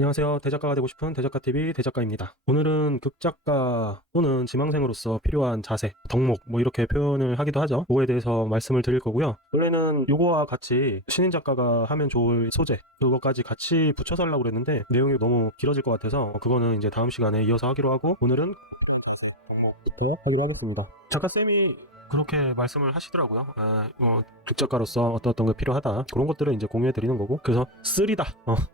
안녕하세요. 대작가가 되고 싶은 대작가TV 대작가입니다. 오늘은 극작가 또는 지망생으로서 필요한 자세, 덕목 뭐 이렇게 표현을 하기도 하죠. 그거에 대해서 말씀을 드릴 거고요. 원래는 요거와 같이 신인 작가가 하면 좋을 소재 그거까지 같이 붙여서 하려고 그랬는데 내용이 너무 길어질 것 같아서 그거는 이제 다음 시간에 이어서 하기로 하고 오늘은 덕목부터 하기로 하겠습니다. 작가쌤이 그렇게 말씀을 하시더라고요. 극작가로서 어떤 게 필요하다 그런 것들을 이제 공유해 드리는 거고, 그래서 쓰리다,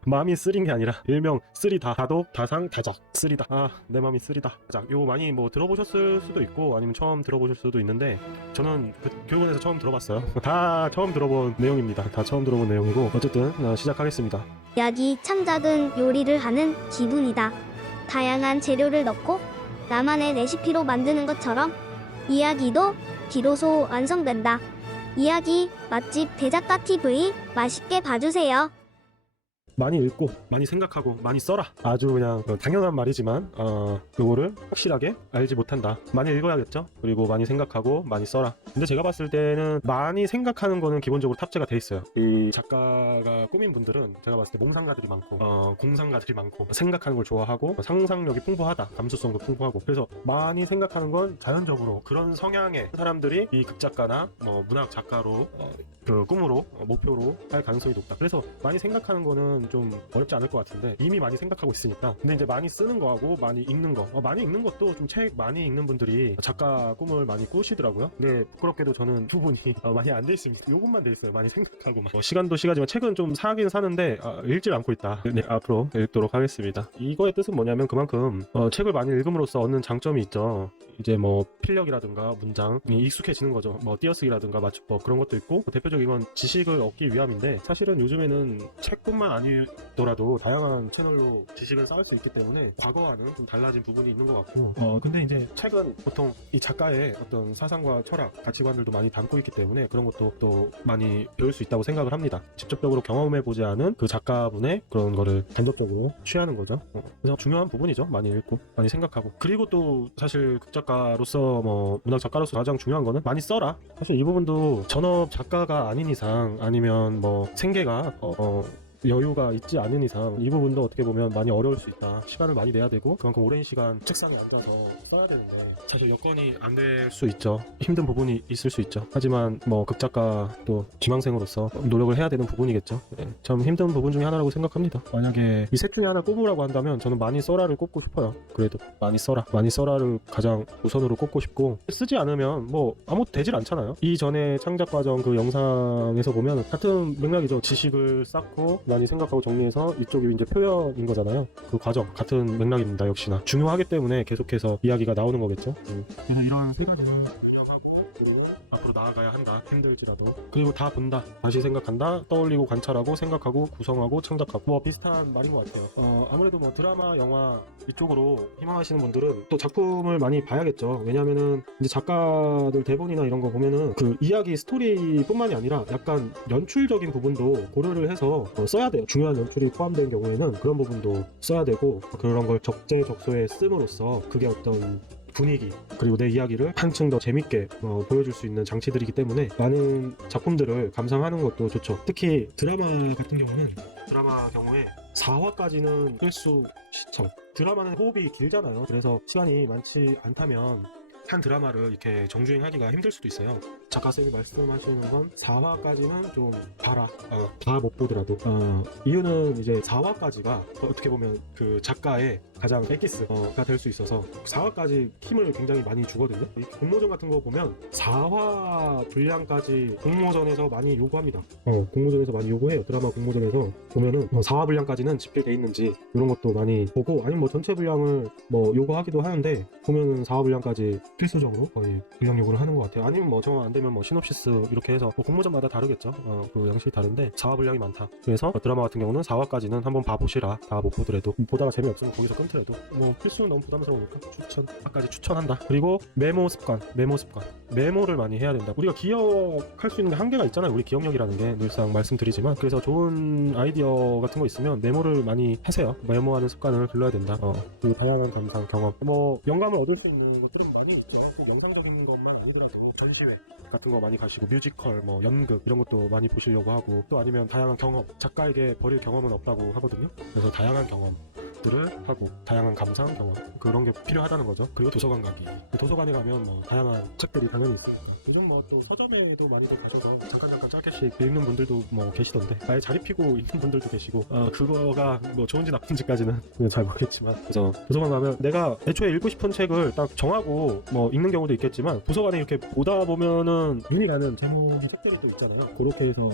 마음이 쓰린 게 아니라 일명 쓰리다, 다독 다상 다작 쓰리다, 내 마음이 쓰리다 다작. 요거 많이 뭐 들어보셨을 수도 있고 아니면 처음 들어보실 수도 있는데 저는 그 교육원에서 처음 들어봤어요. 다 처음 들어본 내용입니다. 다 처음 들어본 내용이고 어쨌든 시작하겠습니다. 이야기 참 작은 요리를 하는 기분이다. 다양한 재료를 넣고 나만의 레시피로 만드는 것처럼 이야기도 비로소 완성된다. 이야기 맛집 대작가 TV 맛있게 봐주세요. 많이 읽고 많이 생각하고 많이 써라. 아주 그냥 당연한 말이지만 요거를 확실하게 알지 못한다. 많이 읽어야겠죠. 그리고 많이 생각하고 많이 써라. 근데 제가 봤을 때는 많이 생각하는 거는 기본적으로 탑재가 돼 있어요. 이 작가가 꾸민 분들은 제가 봤을 때 몽상가들이 많고 공상가들이 많고 생각하는 걸 좋아하고 상상력이 풍부하다, 감수성도 풍부하고, 그래서 많이 생각하는 건 자연적으로 그런 성향의 사람들이 이 극작가나 문학 작가로 그 꿈으로 목표로 할 가능성이 높다. 그래서 많이 생각하는 거는 좀 어렵지 않을 것 같은데 이미 많이 생각하고 있으니까. 근데 이제 많이 쓰는 거하고 많이 읽는 거, 많이 읽는 것도 좀 책 많이 읽는 분들이 작가 꿈을 많이 꾸시더라고요. 근데 부끄럽게도 저는 두 분이 많이 안 돼 있습니다. 요것만 돼 있어요. 많이 생각하고 시간도 시간이지만 책은 좀 사긴 사는데 읽질 않고 있다. 네, 앞으로 읽도록 하겠습니다. 이거의 뜻은 뭐냐면 그만큼 책을 많이 읽음으로써 얻는 장점이 있죠. 이제 필력이라든가 문장이 익숙해지는 거죠. 띄어쓰기라든가 맞춤법 그런 것도 있고, 대표적인 건 지식을 얻기 위함인데, 사실은 요즘에는 책뿐만 아니더라도 다양한 채널로 지식을 쌓을 수 있기 때문에 과거와는 좀 달라진 부분이 있는 것 같고, 근데 이제 책은 보통 이 작가의 어떤 사상과 철학, 가치관들도 많이 담고 있기 때문에 그런 것도 또 많이 배울 수 있다고 생각을 합니다. 직접적으로 경험해보지 않은 그 작가분의 그런 거를 간접적으로 취하는 거죠. 그래서 중요한 부분이죠. 많이 읽고 많이 생각하고. 그리고 또 사실 작가로서 문학 작가로서 가장 중요한 거는 많이 써라. 사실 이 부분도 전업 작가가 아닌 이상, 아니면 생계가 여유가 있지 않은 이상 이 부분도 어떻게 보면 많이 어려울 수 있다. 시간을 많이 내야 되고 그만큼 오랜 시간 책상에 앉아서 써야 되는데 사실 여건이 안 될 수 있죠. 힘든 부분이 있을 수 있죠. 하지만 극작가 또 지망생으로서 노력을 해야 되는 부분이겠죠. 참 힘든 부분 중에 하나라고 생각합니다. 만약에 이 셋 중에 하나 꼽으라고 한다면 저는 많이 써라를 꼽고 싶어요. 그래도 많이 써라를 가장 우선으로 꼽고 싶고, 쓰지 않으면 아무것도 되질 않잖아요. 이전에 창작 과정 그 영상에서 보면 같은 맥락이죠. 지식을 쌓고 많이 생각하고 정리해서 이쪽이 이제 표현인 거잖아요. 그 과정 같은 맥락입니다. 역시나 중요하기 때문에 계속해서 이야기가 나오는 거겠죠. 그래서 이런 세 가지는 앞으로 나아가야 한다. 힘들지라도. 그리고 다 본다, 다시 생각한다, 떠올리고 관찰하고 생각하고 구성하고 창작하고 비슷한 말인 것 같아요. 아무래도 드라마, 영화 이쪽으로 희망하시는 분들은 또 작품을 많이 봐야겠죠. 왜냐면은 이제 작가들 대본이나 이런 거 보면은 그 이야기 스토리뿐만이 아니라 약간 연출적인 부분도 고려를 해서 써야 돼요. 중요한 연출이 포함된 경우에는 그런 부분도 써야 되고, 그런 걸 적재적소에 씀으로써 그게 어떤 분위기 그리고 내 이야기를 한층 더 재밌게 보여줄 수 있는 장치들이기 때문에 많은 작품들을 감상하는 것도 좋죠. 특히 드라마 같은 경우는 드라마 경우에 4화까지는 필수 시청. 드라마는 호흡이 길잖아요. 그래서 시간이 많지 않다면 한 드라마를 이렇게 정주행하기가 힘들 수도 있어요. 작가쌤이 말씀하시는 건 4화까지는 좀 봐라. 다 못 보더라도. 이유는 이제 4화까지가 어떻게 보면 그 작가의 가장 엑기스가 될 수 있어서 4화까지 힘을 굉장히 많이 주거든요. 이 공모전 같은 거 보면 4화 분량까지 공모전에서 많이 요구합니다. 공모전에서 많이 요구해요. 드라마 공모전에서 보면은 4화 분량까지는 집계돼 있는지 이런 것도 많이 보고, 아니면 전체 분량을 요구하기도 하는데 보면은 4화 분량까지 필수적으로 거의 분량 요구를 하는 것 같아요. 아니면 정 안 되면 시놉시스 이렇게 해서 공모전마다 다르겠죠. 그 양식이 다른데 4화 분량이 많다. 그래서 드라마 같은 경우는 4화까지는 한번 봐보시라. 다 못 보더라도, 보다가 재미없으면 거기서 끊더라도 필수는 너무 부담스러우니까 추천까지 추천한다. 그리고 메모 습관. 메모를 많이 해야 된다. 우리가 기억할 수 있는 게 한계가 있잖아요. 우리 기억력이라는 게 늘상 말씀드리지만, 그래서 좋은 아이디어 같은 거 있으면 메모를 많이 하세요. 메모하는 습관을 길러야 된다. 그리고 다양한 감상, 경험, 영감을 얻을 수 있는 것들은 많이 있죠. 꼭 영상적인 것만 아니더라도 전시회 같은 거 많이 가시고 뮤지컬, 뭐 연극 이런 것도 많이 보시려고 하고 또 아니면 다양한 경험, 작가에게 버릴 경험은 없다고 하거든요. 그래서 다양한 경험들을 하고 다양한 감상 경험 그런 게 필요하다는 거죠. 그리고 도서관 가기. 도서관에 가면 뭐 다양한 책들이 당연히 있으니까 요즘 뭐 또 서점에도 많이 가셔서 잠깐 짧게씩 읽는 분들도 뭐 계시던데 아예 자리 피고 읽는 분들도 계시고 그거가 뭐 좋은지 나쁜지까지는 잘 모르겠지만 그래서 도서관 가면 내가 애초에 읽고 싶은 책을 딱 정하고 뭐 읽는 경우도 있겠지만 도서관에 이렇게 보다 보면은 윤이 가는 제목의 책들이 또 있잖아요. 그렇게 해서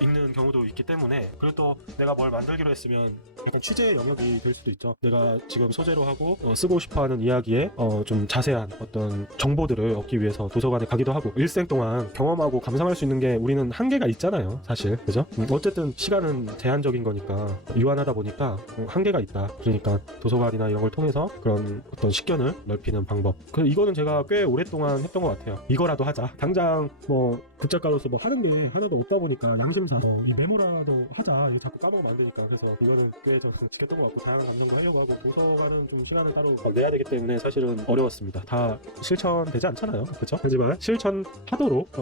읽는 경우도 있기 때문에 그리고 또 내가 뭘 만들기로 했으면 약간 취재의 영역이 될 수도 있죠. 내가 지금 소재로 하고 쓰고 싶어하는 이야기에 좀 자세한 어떤 정보들을 얻기 위해서 도서관에 가기도 하고 일생 동안 경험하고 감상할 수 있는 게 우리는 한계가 있잖아요, 사실. 그죠? 어쨌든 시간은 제한적인 거니까 유한하다 보니까 한계가 있다. 그러니까 도서관이나 이런 걸 통해서 그런 어떤 식견을 넓히는 방법. 이거는 제가 꽤 오랫동안 했던 것 같아요. 이거라도 하자. 당장 뭐 극작가로서 뭐 하는 게 하나도 없다 보니까 양심상 이 메모라도 하자. 이거 자꾸 까먹으면 안 되니까. 그래서 이거는 꽤 저는 지켰던 것 같고 다양한 감정도 하려고 하고 도서관은 좀 시간을 따로 내야 되기 때문에 사실은 어려웠습니다. 다 실천되지 않잖아요. 그렇죠? 하지만 실천하도록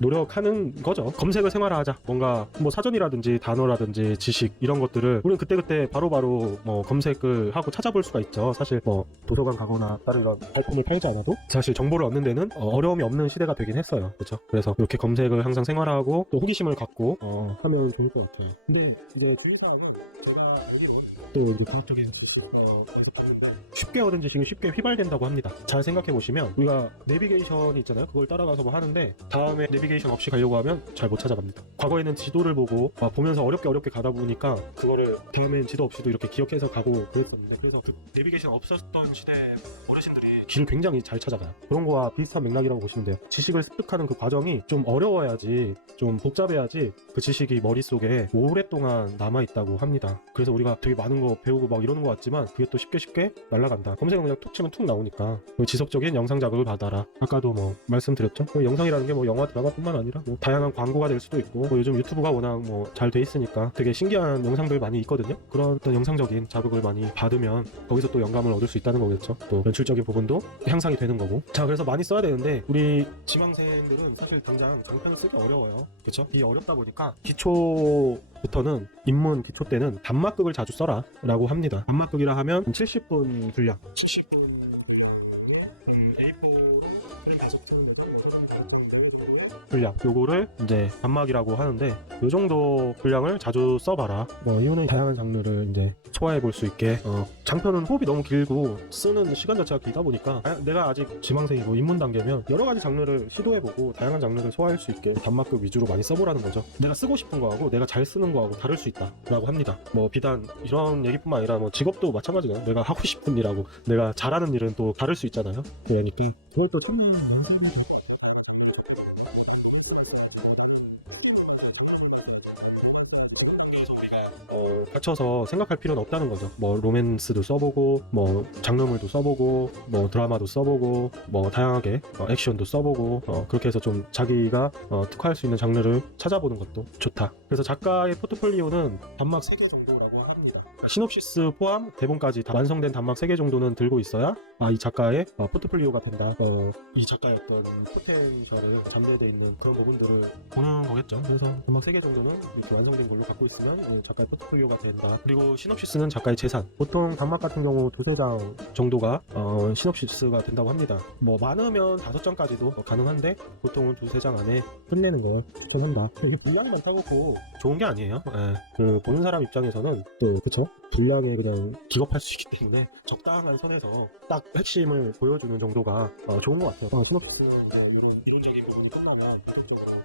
노력하는 거죠. 검색을 생활화하자. 뭔가 뭐 사전이라든지 단어라든지 지식 이런 것들을 우리는 그때그때 바로바로 뭐 검색을 하고 찾아볼 수가 있죠. 사실 뭐 도서관 가거나 다른 이런 발품을 팔지 않아도 사실 정보를 얻는 데는 어려움이 없는 시대가 되긴 했어요. 그렇죠? 그래서 이렇게 검색을 항상 생활화하고 또 호기심을 갖고 하면 좋을 것 같아요. 근데 이제 또 이제 과학적인 쉽게 얻은 지식은 쉽게 휘발된다고 합니다. 잘 생각해 보시면 우리가 내비게이션이 있잖아요. 그걸 따라가서 뭐 하는데 다음에 내비게이션 없이 가려고 하면 잘 못 찾아갑니다. 과거에는 지도를 보고 보면서 어렵게 가다 보니까 그거를 다음엔 지도 없이도 이렇게 기억해서 가고 그랬었는데 그래서 그 내비게이션 없었던 시대 어르신들이 길을 굉장히 잘 찾아가요. 그런 거와 비슷한 맥락이라고 보시면 돼요. 지식을 습득하는 그 과정이 좀 어려워야지 좀 복잡해야지 그 지식이 머릿속에 오랫동안 남아있다고 합니다. 그래서 우리가 되게 많은 거 배우고 막 이러는 것 같지만 그게 또 쉽게 날아간다. 검색은 그냥 툭 치면 툭 나오니까 지속적인 영상 자극을 받아라. 아까도 뭐 말씀드렸죠. 영상이라는 게 뭐 영화 드라마뿐만 아니라 뭐 다양한 광고가 될 수도 있고 뭐 요즘 유튜브가 워낙 뭐 잘 돼 있으니까 되게 신기한 영상들 많이 있거든요. 그런 어떤 영상적인 자극을 많이 받으면 거기서 또 영감을 얻을 수 있다는 거겠죠. 또 연출적인 부분도 향상이 되는 거고. 자, 그래서 많이 써야 되는데 우리 지망생들은 사실 당장 장편을 쓰기 어려워요. 그렇죠? 이 어렵다 보니까 기초부터는 입문 기초 때는 단막극을 자주 써라 라고 합니다. 단막극이라 하면 70분 분량 70분 분량의 분량 요거를 이제 단막이라고 하는데 요 정도 분량을 자주 써봐라. 이유는 다양한 장르를 이제 소화해 볼 수 있게. 장편은 호흡이 너무 길고 쓰는 시간 자체가 길다 보니까 내가 아직 지망생이고 입문 단계면 여러 가지 장르를 시도해보고 다양한 장르를 소화할 수 있게 단막극 위주로 많이 써보라는 거죠. 내가 쓰고 싶은 거하고 내가 잘 쓰는 거하고 다를 수 있다라고 합니다. 뭐 비단 이런 얘기뿐만 아니라 뭐 직업도 마찬가지잖아요. 내가 하고 싶은 일하고 내가 잘하는 일은 또 다를 수 있잖아요. 그러니까 그걸 또 참고하는 거죠. 갇혀서 생각할 필요는 없다는 거죠. 뭐 로맨스도 써보고 뭐 장르물도 써보고 뭐 드라마도 써보고 뭐 다양하게 액션도 써보고 그렇게 해서 좀 자기가 특화할 수 있는 장르를 찾아보는 것도 좋다. 그래서 작가의 포트폴리오는 단막 3개 정도라고 합니다. 시놉시스 포함 대본까지 다 완성된 단막 3개 정도는 들고 있어야 이 작가의 포트폴리오가 된다. 이 작가의 어떤 포텐셜을 잠재되어 있는 그런 부분들을 보는 거겠죠. 그래서 단막 3개 정도는 이렇게 완성된 걸로 갖고 있으면 작가의 포트폴리오가 된다. 그리고 시놉시스는 작가의 재산. 보통 단막 같은 경우 2-3장 정도가 시놉시스가 된다고 합니다. 뭐 많으면 5장까지도 가능한데 보통은 2-3장 안에 끝내는 걸 추천한다. 이게 분량이 많다고 고 좋은 게 아니에요. 그 보는 사람 입장에서는 또 그쵸? 분량에 그냥 기겁할 수 있기 때문에 적당한 선에서 딱 핵심을 보여주는 정도가 좋은 것 같아요. 시놉시스는 이런 기본적인 부분을 끝나고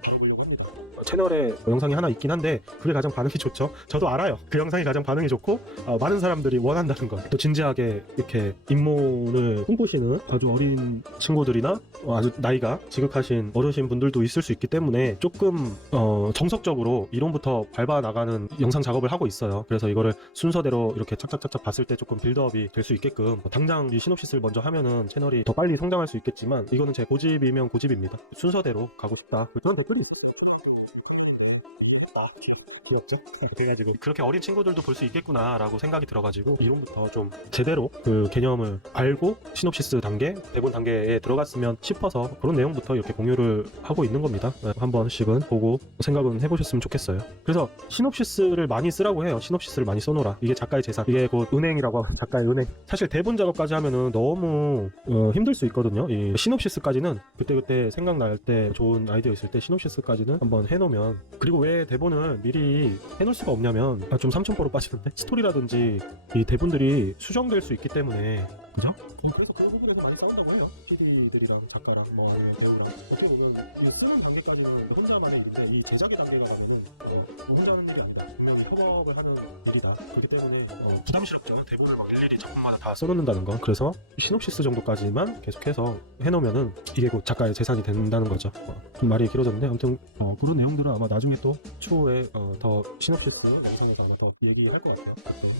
배워보려고 합니다. 채널에 영상이 하나 있긴 한데 그게 가장 반응이 좋죠. 저도 알아요. 그 영상이 가장 반응이 좋고 많은 사람들이 원한다는 거. 또 진지하게 이렇게 입문을 꿈꾸시는 아주 어린 친구들이나 아주 나이가 지극하신 어르신 분들도 있을 수 있기 때문에 조금 정석적으로 이론부터 밟아 나가는 영상 작업을 하고 있어요. 그래서 이거를 순서대로 이렇게 착착착착 봤을 때 조금 빌드업이 될 수 있게끔 당장 이 시놉시스를 먼저 하면은 채널이 더 빨리 성장할 수 있겠지만 이거는 제 고집이면 고집입니다. 순서대로 가고 싶다. 그런 댓글이 귀엽죠? 그래가지고 그렇게 어린 친구들도 볼 수 있겠구나라고 생각이 들어가지고 이론부터 좀 제대로 그 개념을 알고 시놉시스 단계, 대본 단계에 들어갔으면 싶어서 그런 내용부터 이렇게 공유를 하고 있는 겁니다. 한 번씩은 보고 생각은 해보셨으면 좋겠어요. 그래서 시놉시스를 많이 쓰라고 해요. 시놉시스를 많이 써놓으라. 이게 작가의 재산. 이게 곧 은행이라고 하면 작가의 은행. 사실 대본 작업까지 하면은 너무 힘들 수 있거든요. 이 시놉시스까지는 그때그때 생각날 때 좋은 아이디어 있을 때 시놉시스까지는 한번 해놓으면, 그리고 왜 대본을 미리 해놓을 수가 없냐면 좀 삼천포로 빠지는데 스토리라든지 이 대본들이 수정될 수 있기 때문에, 그죠? 그래서 그 부분에서 많이 싸운다고 해요. PD들이랑 작가랑 뭐 아니면 배우랑. 어떻게 보면 이 쓰는 단계까지는 혼자만의 일인데 이 제작의 단계가 가면은 혼자 하는 일이 아니라 분명히 협업을 하는 일이다. 그렇기 때문에 부담스럽잖아요. 대본을 막 일일이 작품마다 다 써놓는다는 건. 그래서 시놉시스 정도까지만 계속해서 해놓으면은 이게 곧 작가의 재산이 된다는 거죠. 좀 말이 길어졌는데 아무튼 그런 내용들은 아마 나중에 또 추후에 더 시놉시스 영상에서 아마 더 얘기할 것 같아요.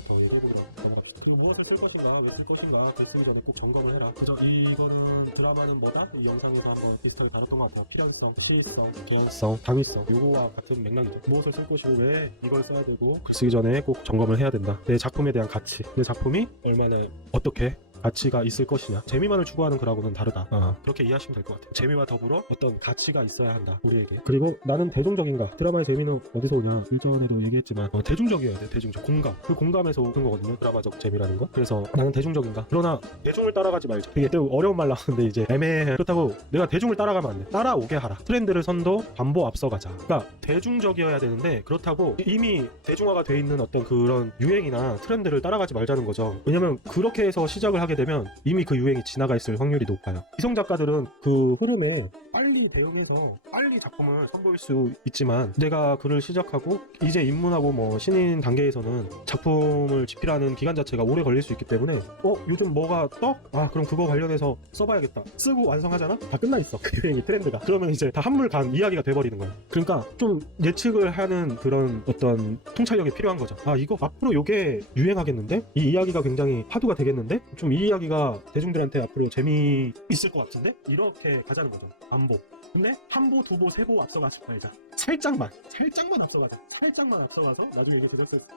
더 얘기해보고 넘어갑시다. 그리고 무엇을 쓸 것인가, 왜 쓸 것인가 됐으기 전에 꼭 점검을 해라. 그죠? 이거는 드라마는 뭐다? 이 영상에서 한번 비슷하게 다뤘던 것 같고, 필요성, 시의성, 개연성, 당위성, 요거와 같은 맥락이죠. 무엇을 쓸 것이고 왜 이걸 써야 되고, 글 쓰기 전에 꼭 점검을 해야 된다. 내 작품에 대한 가치, 내 작품이 얼마나 어떻게 가치가 있을 것이냐. 재미만을 추구하는 글하고는 다르다. 그렇게 이해하시면 될 것 같아요. 재미와 더불어 어떤 가치가 있어야 한다, 우리에게. 그리고 나는 대중적인가. 드라마의 재미는 어디서 오냐. 일전에도 얘기했지만 대중적이어야 돼. 대중적. 공감. 그 공감에서 오는 거거든요, 드라마적 재미라는 거. 그래서 나는 대중적인가. 그러나 대중을 따라가지 말자. 되게 또 어려운 말 나오는데 이제 애매해. 그렇다고 내가 대중을 따라가면 안 돼. 따라오게 하라. 트렌드를 선도, 반보 앞서가자. 그러니까 대중적이어야 되는데, 그렇다고 이미 대중화가 돼 있는 어떤 그런 유행이나 트렌드를 따라가지 말자는 거죠. 왜냐면 그렇게 해서 시작을 하게 되면 이미 그 유행이 지나가 있을 확률이 높아요. 이성 작가들은 그 흐름에 빨리 대응해서 빨리 작품을 선보일 수 있지만, 내가 글을 시작하고 이제 입문하고 뭐 신인 단계에서는 작품을 집필하는 기간 자체가 오래 걸릴 수 있기 때문에 요즘 뭐가 떠? 그럼 그거 관련해서 써봐야겠다. 쓰고 완성하잖아? 다 끝나 있어. 그 유행이, 트렌드가. 그러면 이제 다 한물간 이야기가 돼버리는 거야. 그러니까 좀 예측을 하는 그런 어떤 통찰력이 필요한 거죠. 이거 앞으로 요게 유행하겠는데? 이 이야기가 굉장히 화두가 되겠는데? 좀 이 이야기가 대중들한테 앞으로 재미있을 것 같은데? 이렇게 가자는 거죠. 반복. 근데 한 보, 두 보, 세 보 앞서가지 말자. 살짝만 앞서가자. 살짝만 앞서가서 나중에 이게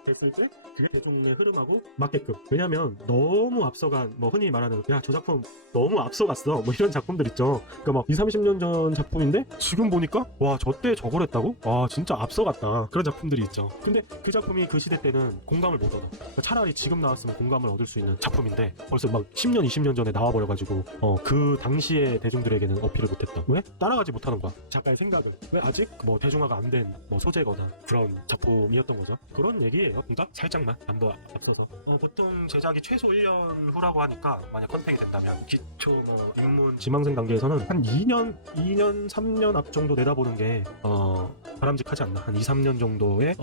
됐을 때 그게 대중의 흐름하고 맞게끔. 왜냐면 너무 앞서간, 뭐 흔히 말하는 야, 저 작품 너무 앞서갔어, 뭐 이런 작품들 있죠. 그러니까 막 20-30년 전 작품인데 지금 보니까 와, 저때 저걸 했다고? 와, 진짜 앞서갔다. 그런 작품들이 있죠. 근데 그 작품이 그 시대 때는 공감을 못 얻어. 그러니까 차라리 지금 나왔으면 공감을 얻을 수 있는 작품인데 벌써 막 10년, 20년 전에 나와버려가지고 그 당시에 대중들에게는 어필을 못했다. 왜? 따라가지 못하는 거야. 작가의 생각을. 왜 아직 뭐 대중화가 안 된 뭐 소재거나 그런 작품이었던 거죠. 그런 얘기예요. 그러니까 살짝만 안보 앞서서. 보통 제작이 최소 1년 후라고 하니까 만약 컨택이 된다면 기초 뭐 입문 지망생 단계에서는 한 2년, 3년 앞 정도 내다보는 게 바람직하지 않나. 한 2-3년 정도의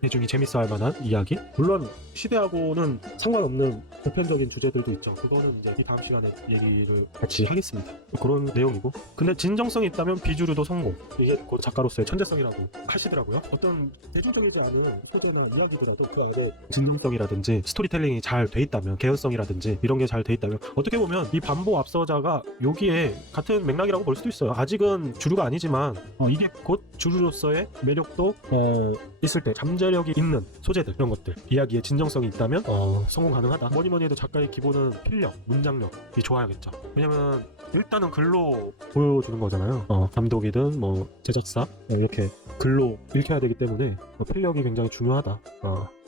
대중이 재밌어할 만한 이야기. 물론 시대하고는 상관없는 보편적인 주제들도 있죠. 그거는 이제 이 다음 시간에 얘기를 같이 하겠습니다. 그런 내용이고. 근데 진정성이 있다면 비주류도 성공. 이게 곧 작가로서의 천재성이라고 하시더라고요. 어떤 대중적이지 않은 소재나 이야기더라도 그 안에 진정성이라든지 스토리텔링이 잘 돼 있다면, 개연성이라든지 이런 게 잘 돼 있다면, 어떻게 보면 이 반보 앞서자가 여기에 같은 맥락이라고 볼 수도 있어요. 아직은 주류가 아니지만 이게 곧 주류로서의 매력도 있을 때, 잠재력이 있는 소재들, 이런 것들, 이야기에 진정성이 있다면 성공 가능하다. 뭐니 해도 작가의 기본은 필력, 문장력이 좋아야겠죠. 왜냐면 일단은 글로 보여주는 거잖아요. 감독이든 뭐 제작사 이렇게 글로 읽혀야 되기 때문에 필력이 굉장히 중요하다.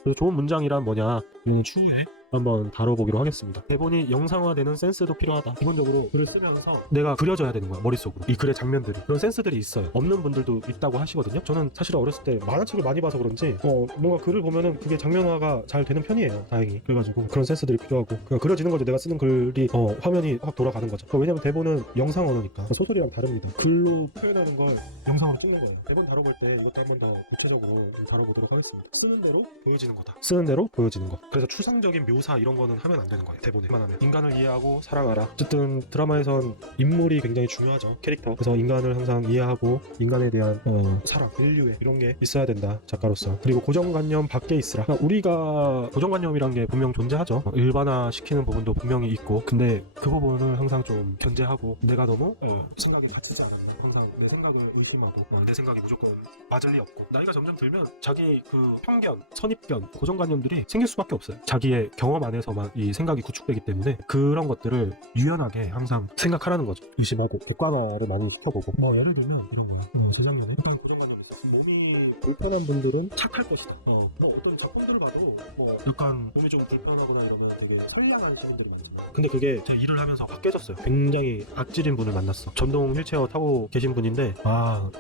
그래서 좋은 문장이란 뭐냐, 이거는 추후에 한번 다뤄보기로 하겠습니다. 대본이 영상화되는 센스도 필요하다. 기본적으로 글을 쓰면서 내가 그려져야 되는 거야, 머릿속으로. 이 글의 장면들이. 그런 센스들이 있어요. 없는 분들도 있다고 하시거든요. 저는 사실 어렸을 때 만화책을 많이 봐서 그런지 뭔가 글을 보면은 그게 장면화가 잘 되는 편이에요, 다행히. 그래가지고 그런 센스들이 필요하고, 그냥 그려지는 거죠. 내가 쓰는 글이 화면이 확 돌아가는 거죠. 왜냐면 대본은 영상 언어니까 소설이랑 다릅니다. 글로 표현하는 걸 영상으로 찍는 거예요. 대본 다뤄볼 때 이것도 한번 더 구체적으로 다뤄보도록 하겠습니다. 쓰는 대로 보여지는 거다. 쓰는 대로 보여지는 거. 그래서 추상적인 묘사 이런 거는 하면 안 되는 거예요. 대본에만 하면. 인간을 이해하고 사랑하라. 어쨌든 드라마에선 인물이 굉장히 중요하죠. 캐릭터. 그래서 인간을 항상 이해하고 인간에 대한 사랑, 인류애 이런 게 있어야 된다, 작가로서. 그리고 고정관념 밖에 있으라. 그러니까 우리가 고정관념이란 게 분명 존재하죠. 일반화 시키는 부분도 분명히 있고, 근데 그 부분을 항상 좀 견제하고, 내가 너무 생각이 갇히지 않아요. 항상 내 생각을 의심하고 내 생각이 무조건 맞을 리 없고, 나이가 점점 들면 자기 그 편견, 선입견, 고정관념들이 생길 수밖에 없어요. 자기의 경험 안에서만 이 생각이 구축되기 때문에 그런 것들을 유연하게 항상 생각하라는 거죠. 의심하고 객관화를 많이 시켜보고, 뭐 예를 들면 이런 거, 재작년에 어떤 고정관념이 있어. 몸이 불편한 분들은 착할 것이다. 어떤 작품들을 봐도 약간 몸이 좀 불편하거나 이러면 되게 선량한 사람들이 많죠. 근데 그게 제가 일을 하면서 바뀌어졌어요. 굉장히 악질인 분을 만났어. 전동 휠체어 타고 계신 분인데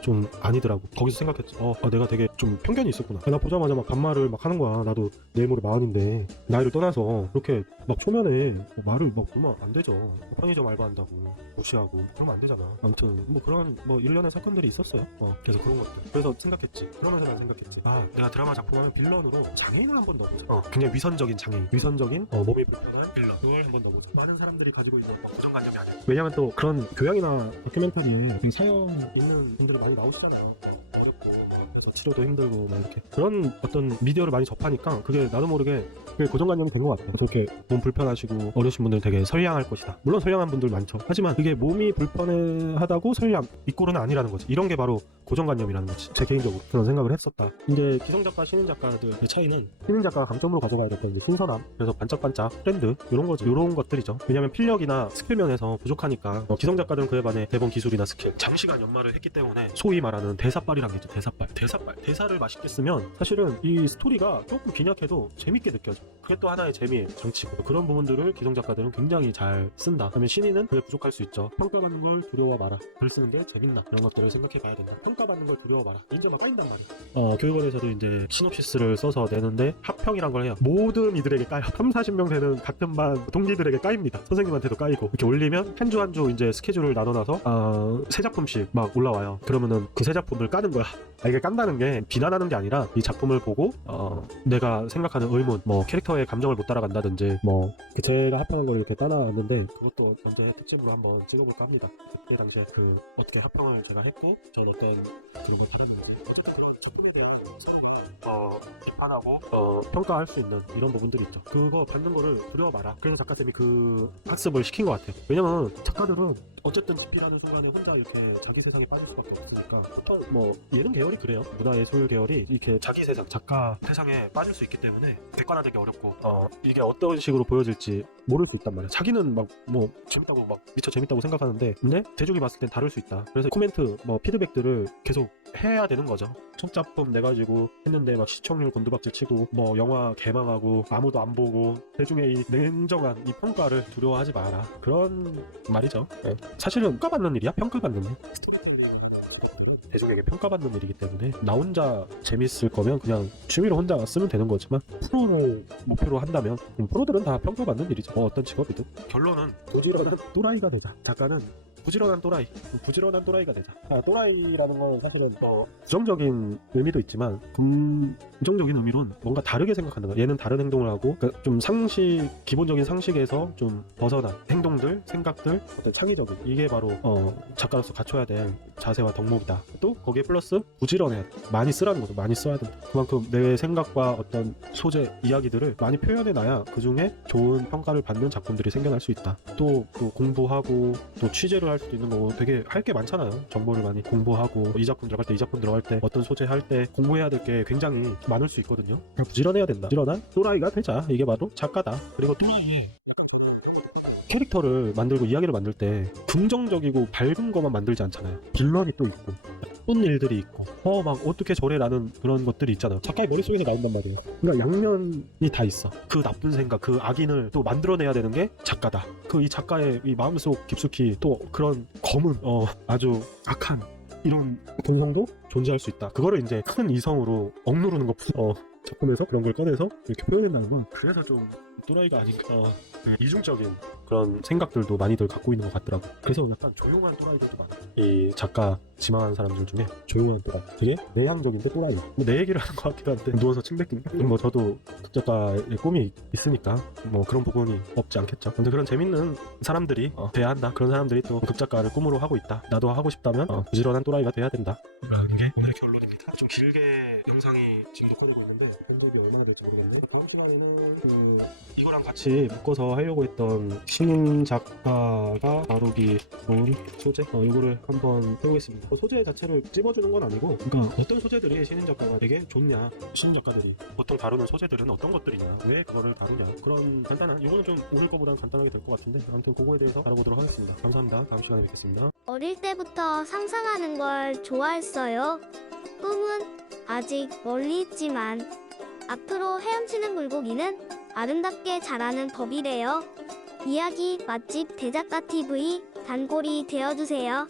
좀 아니더라고. 거기서 생각했지. 내가 되게 좀 편견이 있었구나. 나 보자마자 막 반말을 막 하는 거야. 나도 내일 모레 40인데 나이를 떠나서 그렇게 막 초면에 말을 막 그러면 안 되죠. 편의점 알바한다고 무시하고 그러면 안 되잖아. 아무튼 뭐 그런 일련의 사건들이 있었어요. 그래서 그런 것들. 그래서 생각했지. 그러면서 난 생각했지. 내가 드라마 작품하면 빌런으로 장애인을 한번 넣어보자. 굉장히 위선적인 장애인, 위선적인 몸이 불편한 빌런, 그걸 한번 넣어보자. 많은 사람들이 가지고 있는 고정관념이 아니야. 왜냐면 또 그런 교양이나 다큐멘터리에 사연 있는 분들이 많이 나오시잖아요. 어렵고 그래서 치료도 힘들고 막 이렇게 그런 어떤 미디어를 많이 접하니까 그게 나도 모르게 그게 고정관념이 된 것 같아요. 그렇게 몸 불편하시고 어려우신 분들 되게 선량할 것이다. 물론 선량한 분들 많죠. 하지만 이게 몸이 불편하다고 선량 이꼴은 아니라는 거지. 이런 게 바로 고정관념이라는 거지. 제 개인적으로 그런 생각을 했었다. 이제 기성작가, 신인작가들의 차이는 신인작가가 강점으로 가져가야 될 건 이제 신선함, 그래서 반짝반짝 트렌드 이런 거죠. 이런 것들이죠. 왜냐면 필력이나 스킬 면에서 부족하니까 기성작가들은 그에 반해 대본 기술이나 스킬, 장시간 연마를 했기 때문에 소위 말하는 대사빨이란 게 있죠. 대사를 맛있게 쓰면 사실은 이 스토리가 조금 빈약해도 재밌게 느껴져. 그게 또 하나의 재미의 장치고, 그런 부분들을 기성작가들은 굉장히 잘 쓴다. 그러면 신인은 그게 부족할 수 있죠. 평가받는 걸 두려워 마라. 글 쓰는 게 재밌나, 이런 것들을 생각해 봐야 된다. 평가받는 걸 두려워 마라. 인정가 까인단 말이야. 교육원에서도 이제 시놉시스를 써서 내는데 합평이란 걸 해요. 모든 이들에게 까요. 30-40명 되는 같은 반 동기들에게 까입니다. 선생님한테도 까이고. 이렇게 올리면 한 주 한 주 이제 스케줄을 나눠놔서 세 작품씩 막 올라와요. 그러면은 그 세 작품을 까는 거야. 이게 깐다는 게 비난하는 게 아니라 이 작품을 보고 내가 생각하는 의문, 뭐 캐릭터의 감정을 못 따라간다든지, 뭐 제가 합평한 걸 이렇게 따라왔는데 그것도 언제 특집으로 한번 찍어볼까 합니다. 그때 당시에 그 어떻게 합평을 제가 했고 전 어떤 그런 걸 따랐는지, 어쨌든 그런 작품을 비판하고 평가할 수 있는 이런 부분들이 있죠. 그거 받는 거를 두려워 마라. 그래서 작가쌤이 그 학습을 시킨 것 같아요. 왜냐면 작가들은 어쨌든 집필하는 순간에 혼자 이렇게 자기 세상에 빠질 수밖에 없으니까, 보통 뭐 예능 계열이 그래요. 문화예술 계열이 이렇게 자기 세상, 작가 세상에 빠질 수 있기 때문에 객관화되기 어렵고 이게 어떤 식으로 보여질지 모를 수 있단 말이야. 자기는 막 뭐 재밌다고 막 미쳐 재밌다고 생각하는데 근데 대중이 봤을 땐 다를 수 있다. 그래서 코멘트, 뭐 피드백들을 계속 해야 되는 거죠. 첫 작품 내가지고 했는데 막 시청률 곤두박질 치고 뭐 영화 개망하고 아무도 안 보고 대중의 이 냉정한 이 평가를 두려워하지 마라. 그런 말이죠. 네. 사실은 평가받는 일이야. 평가받는 일. 대중에게 평가받는 일이기 때문에 나 혼자 재밌을 거면 그냥 취미로 혼자 쓰면 되는 거지만, 프로를 목표로 한다면 프로들은 다 평가받는 일이죠. 어떤 직업이든. 결론은 부지런한 또라이가 되자. 작가는 부지런한 또라이가 되자. 또라이라는 건 사실은 부정적인 의미도 있지만 긍정적인 의미로는 뭔가 다르게 생각하는 거야. 얘는 다른 행동을 하고, 그러니까 좀 기본적인 상식에서 좀 벗어난 행동들, 생각들, 어떤 창의적인, 이게 바로 작가로서 갖춰야 될 자세와 덕목이다. 또 거기에 플러스 부지런해야 돼. 많이 쓰라는 거죠. 많이 써야 된다. 그만큼 내 생각과 어떤 소재, 이야기들을 많이 표현해놔야 그 중에 좋은 평가를 받는 작품들이 생겨날 수 있다. 또 공부하고 또 취재를 할 수도 있는 거고, 되게 할 게 많잖아요. 정보를 많이 공부하고, 이 작품 들어갈 때, 이 작품 들어갈 때, 어떤 소재 할 때 공부해야 될 게 굉장히 많을 수 있거든요. 그냥 부지런해야 된다. 부지런한 또라이가 되자. 이게 바로 작가다. 그리고 또라이의 캐릭터를 만들고 이야기를 만들 때 긍정적이고 밝은 것만 만들지 않잖아요. 빌런이 또 있고 나쁜 일들이 있고 막 어떻게 저래 라는 그런 것들이 있잖아요. 작가의 머릿속에서 나온단 말이에요. 그러니까 양면이 다 있어. 그 나쁜 생각, 그 악인을 또 만들어내야 되는 게 작가다. 이 작가의 이 마음속 깊숙이 또 그런 검은 아주 악한 이런 본성도 존재할 수 있다. 그거를 이제 큰 이성으로 억누르는 것 작품에서 그런 걸 꺼내서 이렇게 표현한다는 건, 그래서 좀 또라이가 아닌가, 이중적인 그런 생각들도 많이들 갖고 있는 것 같더라고. 그래서 약간 조용한 또라이들도 많아요. 이 작가 지망하는 사람들 중에 조용한 또라이, 되게 내향적인데 또라이. 내 얘기를 하는 것 같기도 한데 누워서 침 뱉긴. 뭐 저도 극작가의 꿈이 있으니까 뭐 그런 부분이 없지 않겠죠. 근데 그런 재밌는 사람들이 돼야 한다. 그런 사람들이 또 극작가를 꿈으로 하고 있다. 나도 하고 싶다면 부지런한 또라이가 돼야 된다. 라는 게 오늘의 결론입니다. 좀 길게 영상이 지금 녹화되고 있는데 편집이 얼마나 될지 모르겠네. 다음 시간에는 이거랑 같이 묶어서 하려고 했던 신인 작가가 다루기 좋은 소재, 이거를 한번 해보겠습니다. 소재 자체를 찝어주는 건 아니고, 그러니까 어떤 소재들이 신인 작가가 되게 좋냐, 신인 작가들이 보통 다루는 소재들은 어떤 것들이냐, 왜 그거를 다루냐, 그런 간단한, 이거는 좀 오늘 거보단 간단하게 될 것 같은데 아무튼 그거에 대해서 알아보도록 하겠습니다. 감사합니다. 다음 시간에 뵙겠습니다. 어릴 때부터 상상하는 걸 좋아했어요. 꿈은 아직 멀리 있지만 앞으로 헤엄치는 물고기는 아름답게 자라는 법이래요. 이야기 맛집 대작가 TV 단골이 되어주세요.